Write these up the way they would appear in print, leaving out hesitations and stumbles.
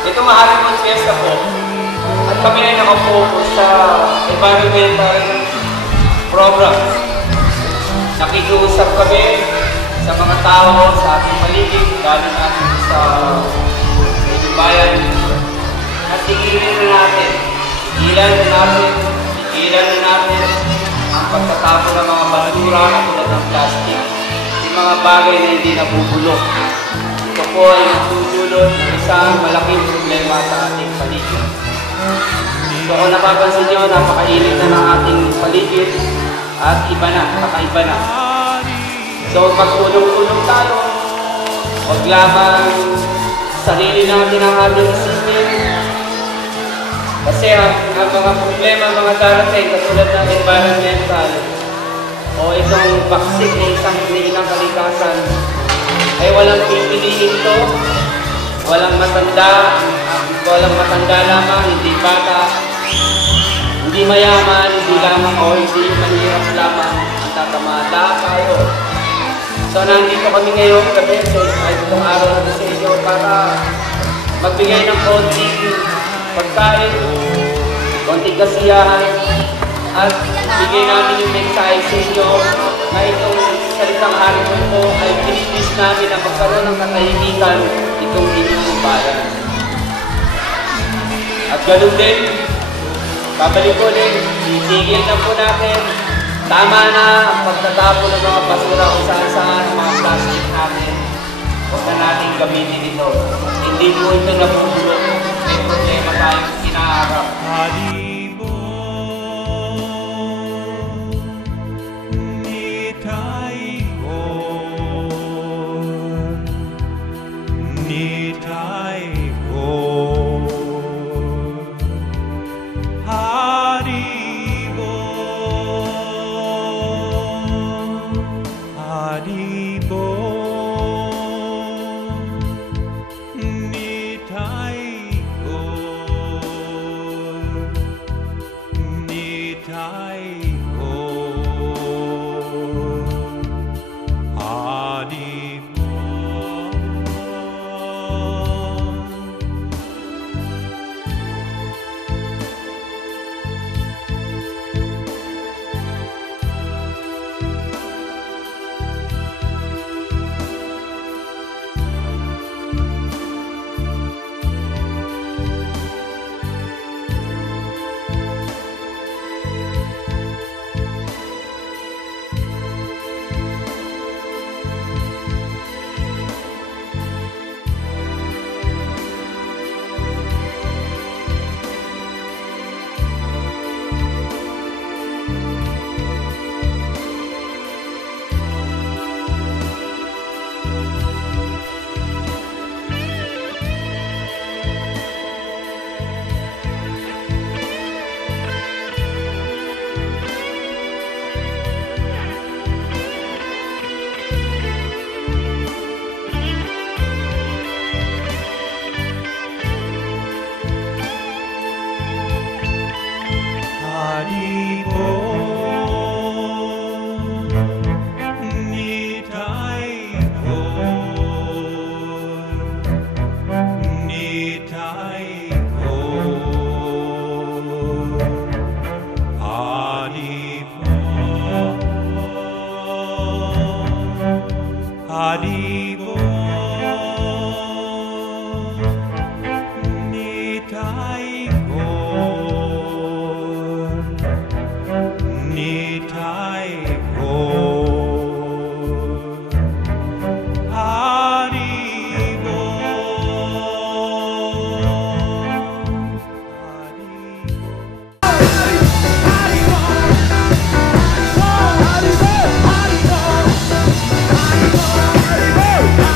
Ito maharapon fiesta po. At kami ay nakafocus sa environmental program. Nakikiusap kami sa mga tao sa ating paligid, lalo natin sa bayan. At tigilin na natin, tigilan na natin ang pagtatapon ng mga basura tulad ng plastic, yung mga bagay na hindi nabubulok. Ito po ay nagdudulot ng isang malaking problema sa ating paligid. So kung napapansin nyo, napakainit na ng ating paligid at iba na, kakaiba na. So pagtulong-tulong tayo, huwag lamang sarili natin ang ating system. Kasi ang mga problema, mga darating, katulad ng environmental o itong baksik na isang hinihinang kalikasan, ay walang pipiliin ito, walang matanda lamang, hindi bata, hindi mayaman, hindi lamang o hindi mahirap lamang ang tatamata tayo. So nandito kami ngayon gabi, so itong araw na sa inyo para magbigay ng konting pagkain, konting kasiyahan, at bigay namin yung mensahe sa inyo na itong salitang harapon po ay pinipis namin na magkaroon ng katahimikan itong inyong bayan. At ganun din, babalik ko din, itigil na po natin, tama na ang pagtatapon ng mga basura kung saan-saan ang mga plastic natin. Huwag na natin gamitin ito. Hindi po ito nabubulot. May problema tayong kinaharap. Haribo, Nitaiko, Nitaiko, Haribo. Haribo, Nitaiko, Nitaiko, Haribo, Haribo, Nitaiko. Nitaiko, Haribo, Haribo, Haribo, Haribo, Haribo, Haribo, Haribo, Haribo.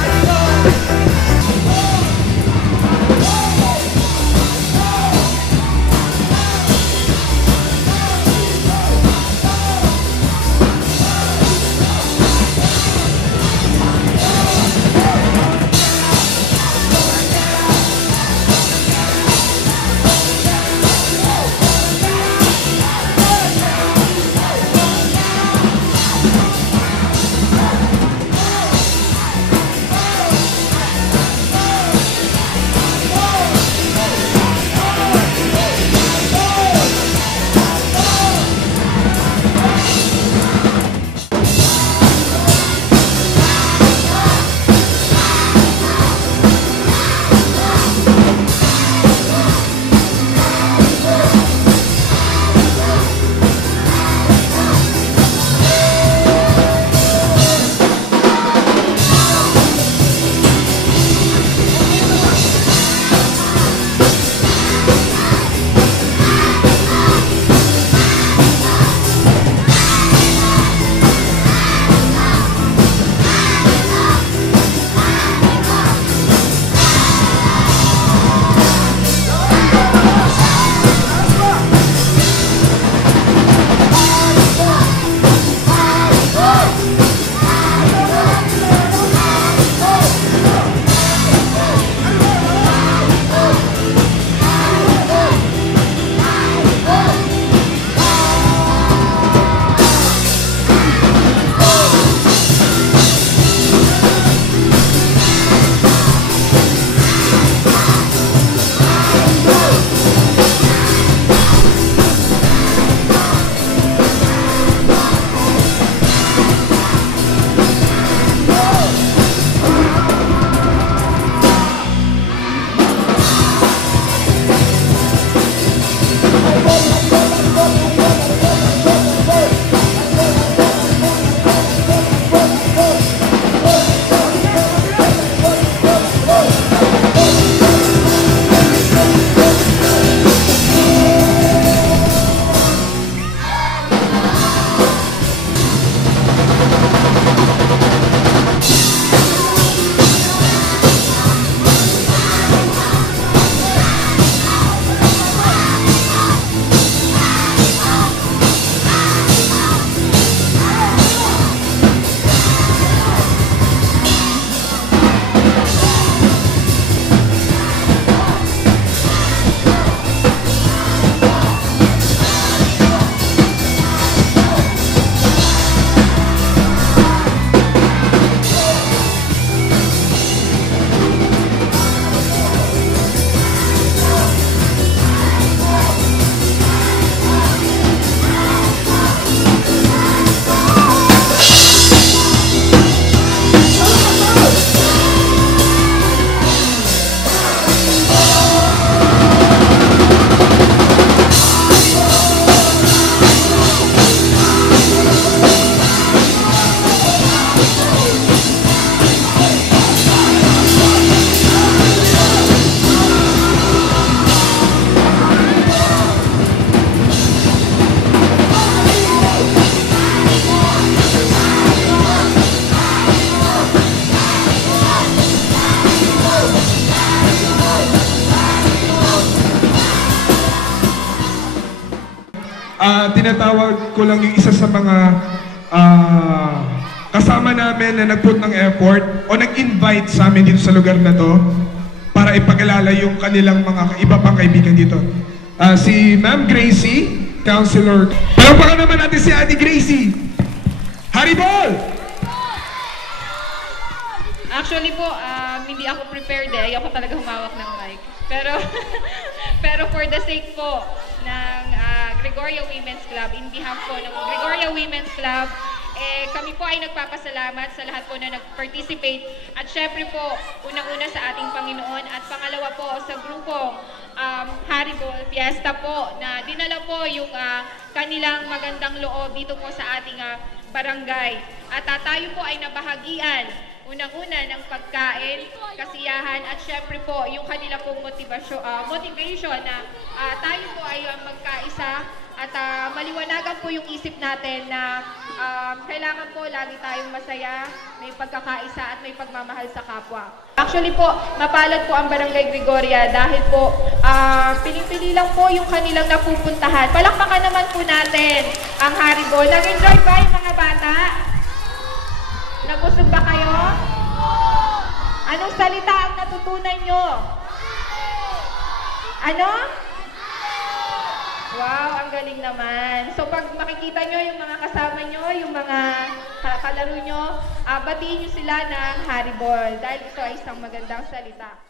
tinatawag ko lang yung isa sa mga kasama namin na nag-put ng effort o nag-invite sa amin dito sa lugar na to para ipakilala yung kanilang mga iba pang kaibigan dito. Si Ma'am Gracie, Councilor. Palakpakan naman natin si Ate Gracie. Haribol! Actually po, hindi ako prepared eh. Ayoko talaga humawak ng mic. Pero, pero for the sake po ng Gregoria Women's Club, in behalf po ng Gregoria Women's Club, kami po ay nagpapasalamat sa lahat po na nag-participate. At syempre po, unang-una sa ating Panginoon at pangalawa po sa grupong Haribol Fiesta po na dinala po yung kanilang magandang loob dito po sa ating barangay. At tayo po ay nabahagian unang-una ng pagkain, kasiyahan, at syempre po yung kanila pong motivation na tayo po ay magkaisa at maliwanagan po yung isip natin na kailangan po lagi tayong masaya, may pagkakaisa at may pagmamahal sa kapwa. Actually po, mapalad po ang Barangay Gregoria dahil po pinipili lang po yung kanilang napupuntahan. Palakpakan naman po natin ang Haribol. Nag-enjoy ba yung mga bata? Nabusog ba kayo? Anong salita ang natutunan nyo? Ano? Wow, ang galing naman. So pag makikita nyo yung mga kasama nyo, yung mga kalaro nyo, batiin nyo sila ng Haribol dahil ito ay isang magandang salita.